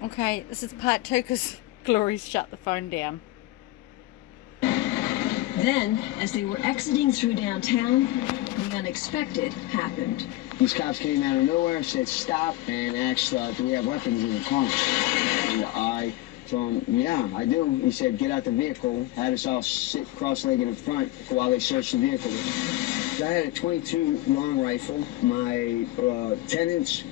Okay, this is part two because Glory's shut the phone down. Then, as they were exiting through downtown, the unexpected happened. These cops came out of nowhere, said stop, and asked, do we have weapons in the car? And I told him, yeah, I do. He said, get out the vehicle, had us all sit cross-legged in front while they searched the vehicle. I had a 22 long rifle. My tenant's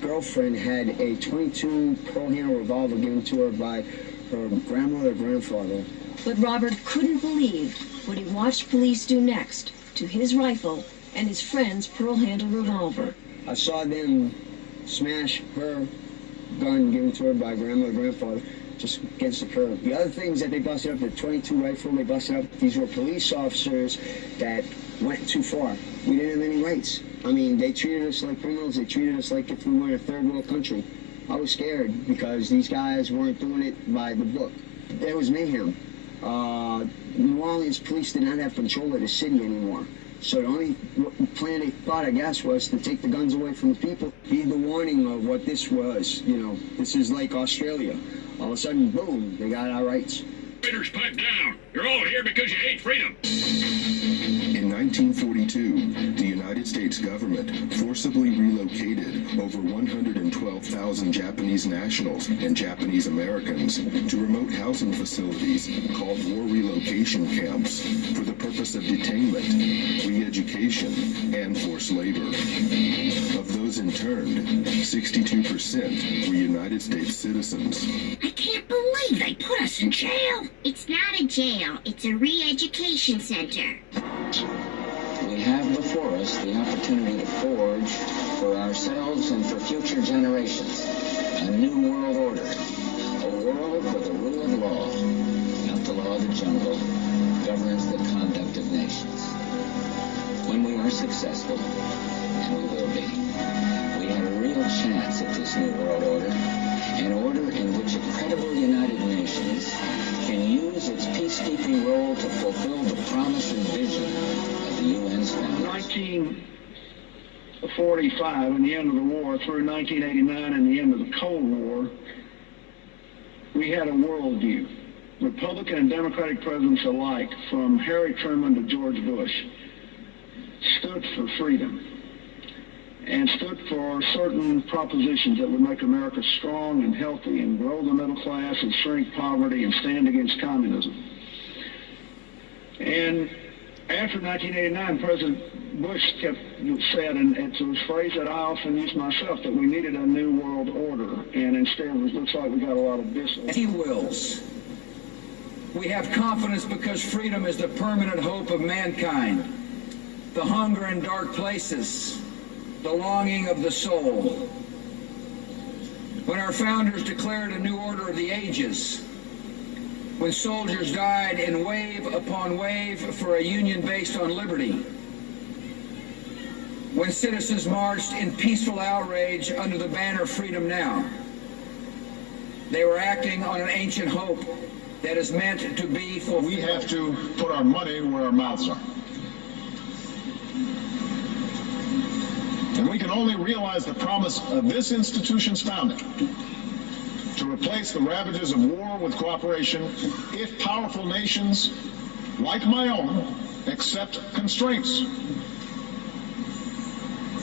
girlfriend had a 22 pearl-handle revolver given to her by her grandmother or grandfather. But Robert couldn't believe what he watched police do next to his rifle and his friend's pearl-handle revolver. I saw them smash her gun given to her by grandmother or grandfather just against the curb. The other things that they busted up, the 22 rifle they busted up, these were police officers that went too far. We didn't have any rights. I mean, they treated us like criminals. They treated us like if we were in a third world country. I was scared because these guys weren't doing it by the book. There was mayhem. New Orleans police did not have control of the city anymore. So the only plan they thought, I guess, was to take the guns away from the people. Be the warning of what this was. You know, this is like Australia. All of a sudden, boom, they got our rights. Traitors, pipe down. You're all here because you hate freedom. In 1942, the United States government forcibly relocated over 112,000 Japanese nationals and Japanese Americans to remote housing facilities called war relocation camps for the purpose of detainment, re-education, and forced labor. Of those interned, 62% were United States citizens. I can't believe they put us in jail. It's not a jail. It's a re-education center. We have before us the opportunity to forge for ourselves and for future generations a new world order. A world where the rule of law, not the law of the jungle, governs the conduct of nations. When we are successful, and we will be, we have a real chance at this new world order, an order in which a credible United Nations can use its peacekeeping role to fulfill the promise and vision of the UN's founders. 1945 and the end of the war through 1989 and the end of the Cold War, we had a worldview. Republican and Democratic presidents alike, from Harry Truman to George Bush, stood for freedom and stood for certain propositions that would make America strong and healthy and grow the middle class and shrink poverty and stand against communism. And after 1989, President Bush said, and it's a phrase that I often use myself, that we needed a new world order, and instead it looks like we got a lot of discord. He wills. We have confidence because freedom is the permanent hope of mankind, the hunger in dark places, the longing of the soul. When our founders declared a new order of the ages, when soldiers died in wave upon wave for a union based on liberty, when citizens marched in peaceful outrage under the banner Freedom Now, they were acting on an ancient hope that is meant to be fulfilled. We have to put our money where our mouths are. And we can only realize the promise of this institution's founding to replace the ravages of war with cooperation if powerful nations, like my own, accept constraints.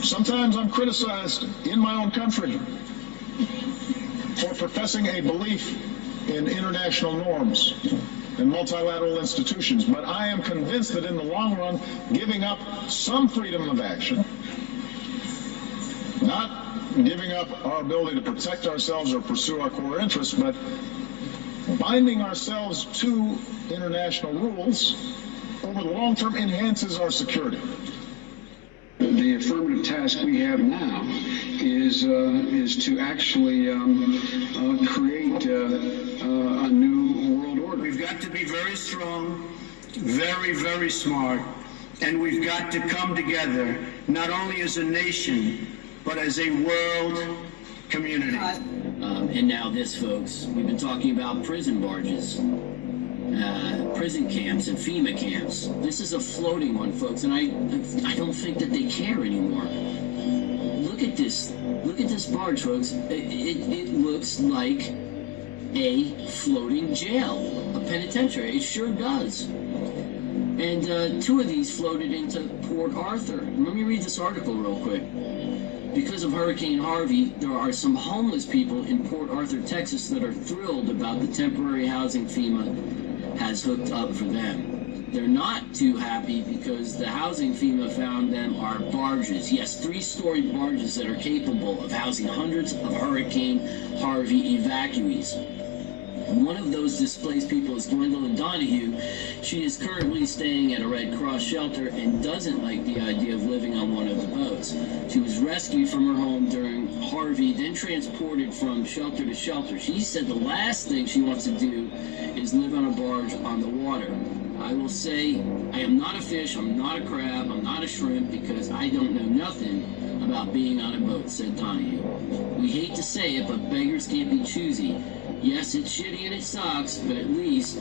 Sometimes I'm criticized in my own country for professing a belief in international norms and multilateral institutions, but I am convinced that in the long run, giving up some freedom of action, not giving up our ability to protect ourselves or pursue our core interests, but binding ourselves to international rules over the long term enhances our security. The affirmative task we have now is to actually create a new world order. We've got to be very strong, very, very smart, and we've got to come together, not only as a nation, but as a world community. And now this, folks. We've been talking about prison barges, prison camps and Fema camps. This is a floating one, folks, and I don't think that they care anymore. Look at this Look at this barge, folks. It looks like a floating jail, a penitentiary. It sure does. And 2 of these floated into Port Arthur. Let me read this article real quick. Because of Hurricane Harvey, there are some homeless people in Port Arthur, Texas that are thrilled about the temporary housing FEMA has hooked up for them. They're not too happy because the housing FEMA found them are barges. Yes, 3-story barges that are capable of housing hundreds of Hurricane Harvey evacuees. One of those displaced people is Gwendolyn Donahue. She is currently staying at a Red Cross shelter and doesn't like the idea of living on one of the boats. She was rescued from her home during Harvey, then transported from shelter to shelter. She said the last thing she wants to do is live on a barge on the water. I will say, I am not a fish, I'm not a crab, I'm not a shrimp, because I don't know nothing about being on a boat, said Donahue. We hate to say it, but beggars can't be choosy. Yes, it's shitty and it sucks, but at least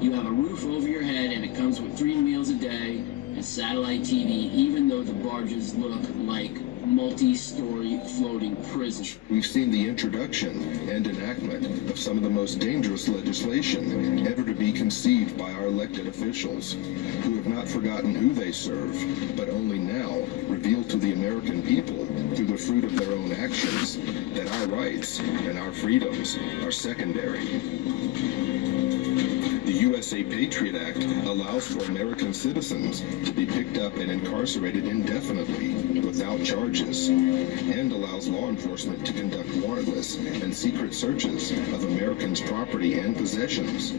you have a roof over your head and it comes with 3 meals a day and satellite TV, even though the barges look like multi-story floating prisons. We've seen the introduction and enactment of some of the most dangerous legislation ever to be conceived by our elected officials, who have not forgotten who they serve, but only now reveal to the American people, through the fruit of their own actions, that our rights and our freedoms are secondary. The USA Patriot Act allows for American citizens to be picked up and incarcerated indefinitely without charges, and allows law enforcement to conduct warrantless and secret searches of Americans' property and possessions.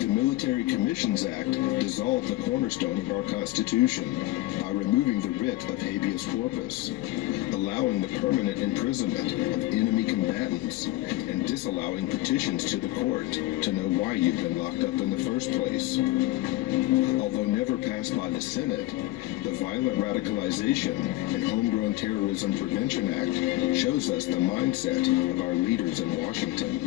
The Military Commissions Act dissolved the cornerstone of our Constitution by removing the writ of habeas corpus, allowing the permanent imprisonment of enemy combatants, and disallowing petitions to the court to know why you've been locked up in the first place. Although never passed by the Senate, the Violent Radicalization and Homegrown Terrorism Prevention Act shows us the mindset of our leaders in Washington.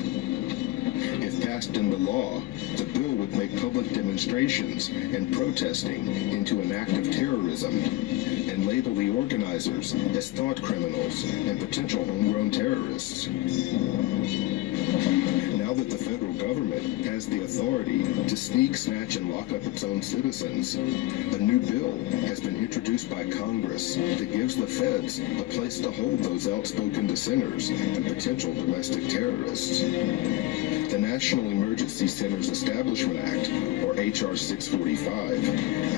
If passed into law, the bill would make public demonstrations and protesting into an act of terrorism and label the organizers as thought criminals and potential homegrown terrorists. Now that the federal government has the authority to sneak, snatch, and lock up its own citizens, a new bill has been introduced by Congress that gives the feds a place to hold those outspoken dissenters and potential domestic terrorists. The National Emergency Centers Establishment Act, or H.R. 645,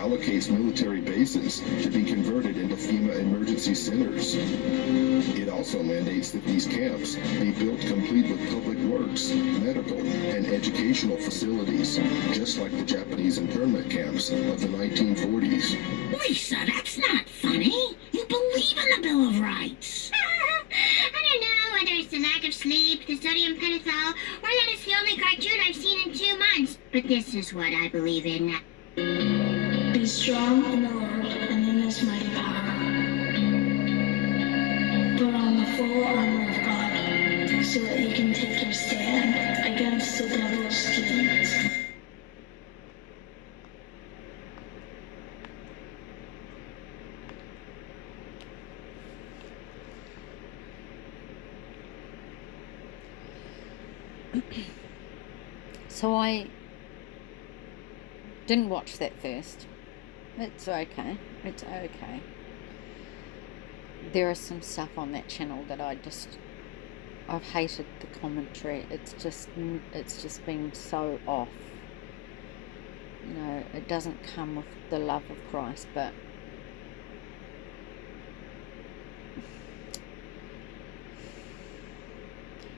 allocates military bases to be converted into FEMA emergency centers. It also mandates that these camps be built complete with public works, medical, and educational facilities, just like the Japanese internment camps of the 1940s. Lisa, that's not funny. You believe in the Bill of Rights. I don't know whether it's the lack of sleep, the sodium pentothal, or that it's the only cartoon I've seen in 2 months. But this is what I believe in. Be strong in the Lord and in His mighty power. Put on the full armor of God so that you can take your stand against the devil's schemes. So I didn't watch that first. It's okay. It's okay. There is some stuff on that channel that I've hated the commentary. It's just been so off. You know, it doesn't come with the love of Christ, but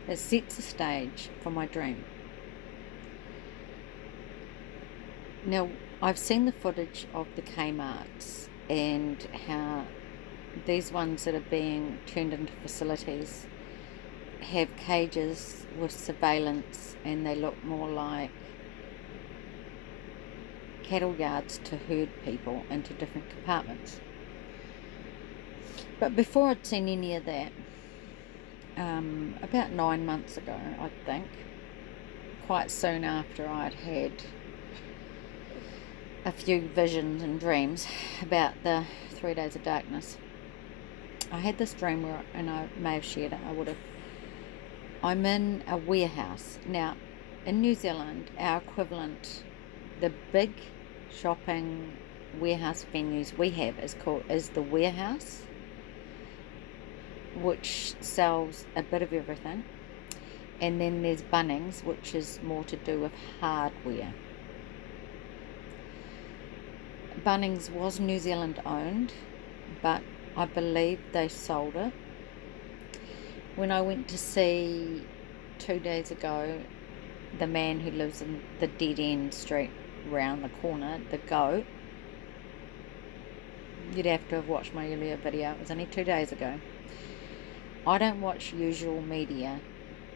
it sets the stage for my dream. Now, I've seen the footage of the Kmarts and how these ones that are being turned into facilities have cages with surveillance, and they look more like cattle yards to herd people into different compartments. But before I'd seen any of that, about 9 months ago, I think, quite soon after I'd had a few visions and dreams about the 3 days of darkness, I had this dream where, and I may have shared it, I'm in a warehouse. Now, in New Zealand, our equivalent, the big shopping warehouse venues we have is the Warehouse, which sells a bit of everything. And then there's Bunnings, which is more to do with hardware. Bunnings was New Zealand owned, but I believe they sold it. When I went to see 2 days ago the man who lives in the dead end street round the corner, the goat, you'd have to have watched my earlier video, it was only 2 days ago. I don't watch usual media,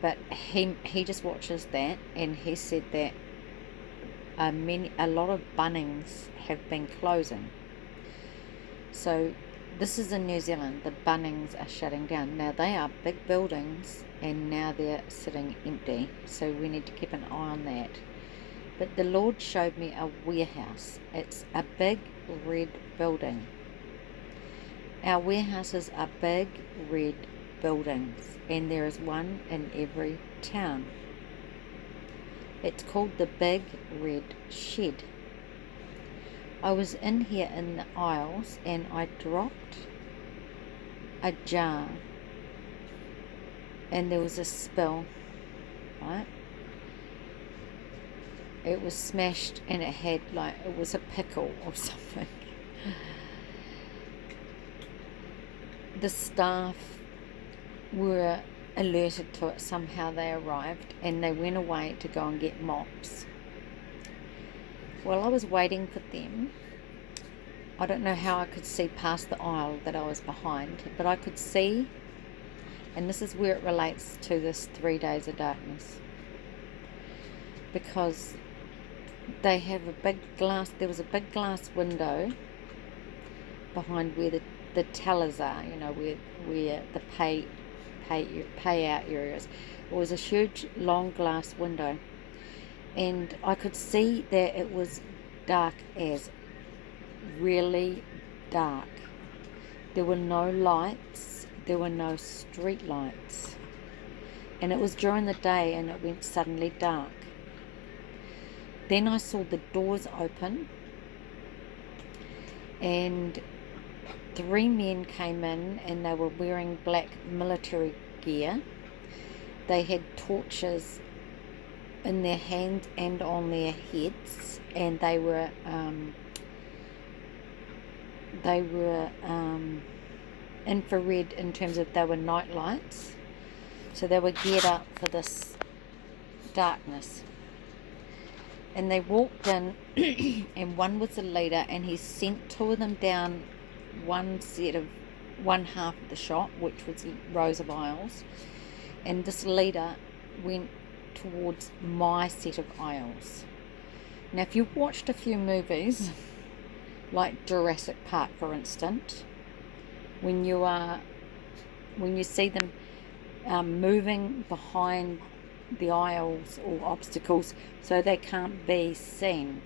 but he just watches that, and he said that a lot of Bunnings have been closing. So this is in New Zealand, the Bunnings are shutting down. Now they are big buildings and now they're sitting empty, so we need to keep an eye on that. But the Lord showed me a warehouse. It's a big red building. Our warehouses are big red buildings, and there is one in every town. It's called the Big Red Shed. I was in here in the aisles and I dropped a jar and there was a spill, right? It was smashed and it had it was a pickle or something. The staff were alerted to it. Somehow they arrived and they went away to go and get mops. While I was waiting for them, I don't know how I could see past the aisle that I was behind, but I could see, and this is where it relates to this 3 days of darkness, because they have a big glass, there was a big glass window behind where the tellers are, you know, where the payout areas. It was a huge long glass window, and I could see that it was dark, as really dark. There were no lights, there were no street lights, and it was during the day and it went suddenly dark. Then I saw the doors open and 3 men came in and they were wearing black military gear. They had torches in their hands and on their heads, and they were infrared in terms of they were night lights. So they were geared up for this darkness. And they walked in and one was the leader, and he sent 2 of them down one half of the shop, which was rows of aisles, and this leader went towards my set of aisles. Now if you've watched a few movies like Jurassic Park, for instance, when you see them moving behind the aisles or obstacles so they can't be seen,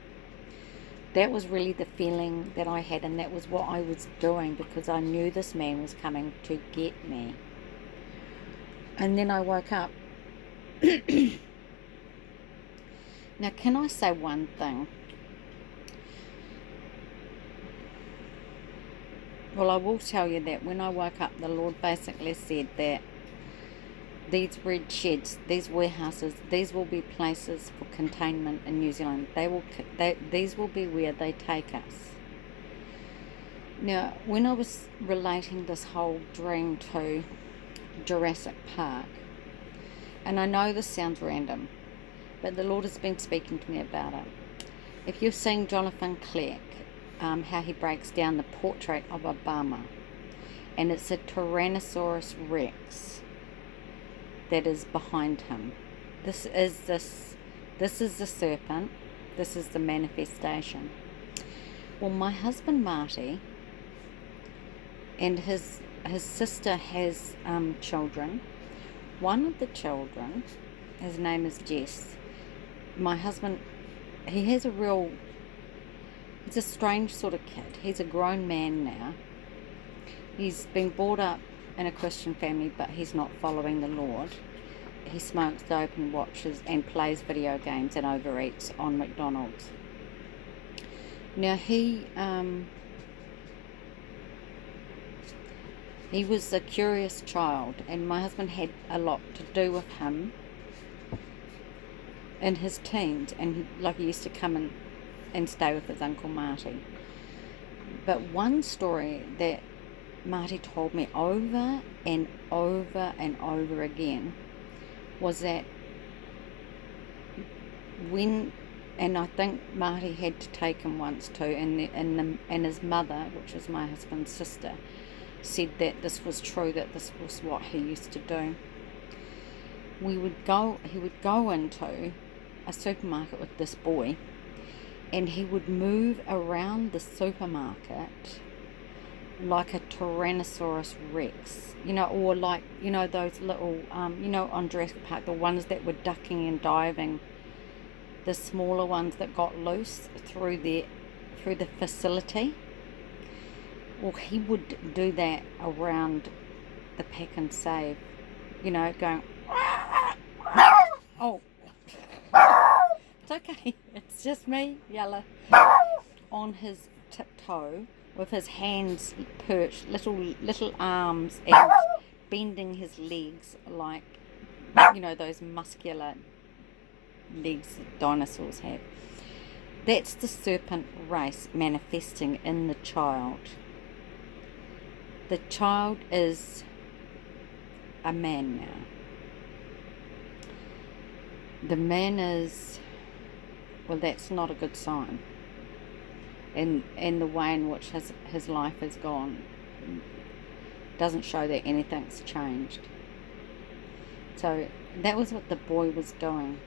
that was really the feeling that I had, and that was what I was doing, because I knew this man was coming to get me. And then I woke up. Now, can I say one thing? Well, I will tell you that when I woke up, the Lord basically said that these red sheds, these warehouses, these will be places for containment in New Zealand. These will be where they take us. Now, when I was relating this whole dream to Jurassic Park, and I know this sounds random, but the Lord has been speaking to me about it. If you've seen Jonathan Clerk, how he breaks down the portrait of Obama, and it's a Tyrannosaurus Rex that is behind him. This is the serpent. This is the manifestation. Well, my husband Marty and his sister has children. One of the children, his name is Jess. My husband, he's a strange sort of kid. He's a grown man now. He's been brought up in a Christian family, but he's not following the Lord. He smokes dope and watches and plays video games and overeats on McDonald's. Now he was a curious child, and my husband had a lot to do with him in his teens, and he used to come and stay with his Uncle Marty. But one story that Marty told me over and over and over again was that and I think Marty had to take him once too, and his mother, which was my husband's sister, said that this was true, that this was what he used to do. He would go into a supermarket with this boy, and he would move around the supermarket like a Tyrannosaurus Rex, or like, those little, on Jurassic Park, the ones that were ducking and diving, the smaller ones that got loose through the facility. Well, he would do that around the Pack and Save, going, oh, it's okay, it's just me, Yella, on his tiptoe with his hands perched, little arms, and bending his legs like, those muscular legs that dinosaurs have. That's the serpent race manifesting in the child. The child is a man now. The man is, well, that's not a good sign. And the way in which his life has gone doesn't show that anything's changed. So that was what the boy was doing.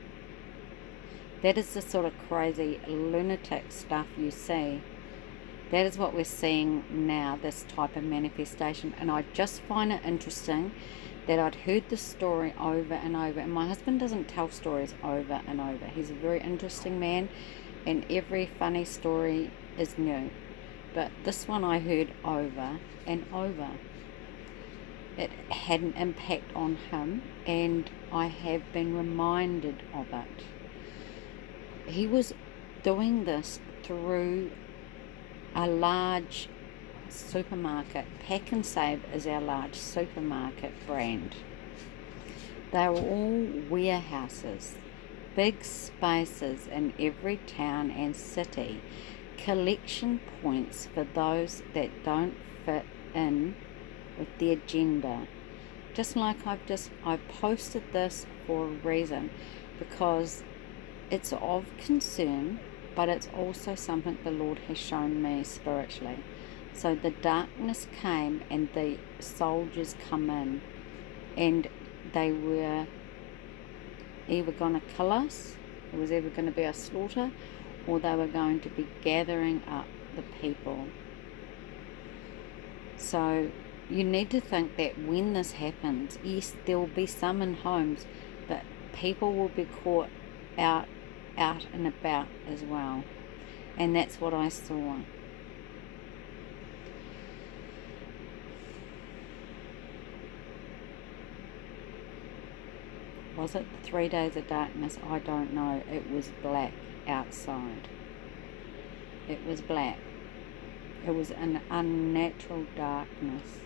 That is the sort of crazy lunatic stuff you see. That is what we're seeing now, this type of manifestation. And I just find it interesting that I'd heard this story over and over. And my husband doesn't tell stories over and over. He's a very interesting man, and every funny story is new. But this one I heard over and over. It had an impact on him, and I have been reminded of it. He was doing this through a large supermarket. Pack and Save is our large supermarket brand. They are all warehouses, big spaces in every town and city, collection points for those that don't fit in with the agenda. Just like I've posted this for a reason, because it's of concern, but it's also something the Lord has shown me spiritually. So the darkness came, and the soldiers come in, and they were either going to kill us, it was either going to be a slaughter, or they were going to be gathering up the people. So you need to think that when this happens, yes, there will be some in homes, but people will be caught out and about as well. And that's what I saw. Was it 3 days of darkness? I don't know. It was black outside. It was black. It was an unnatural darkness.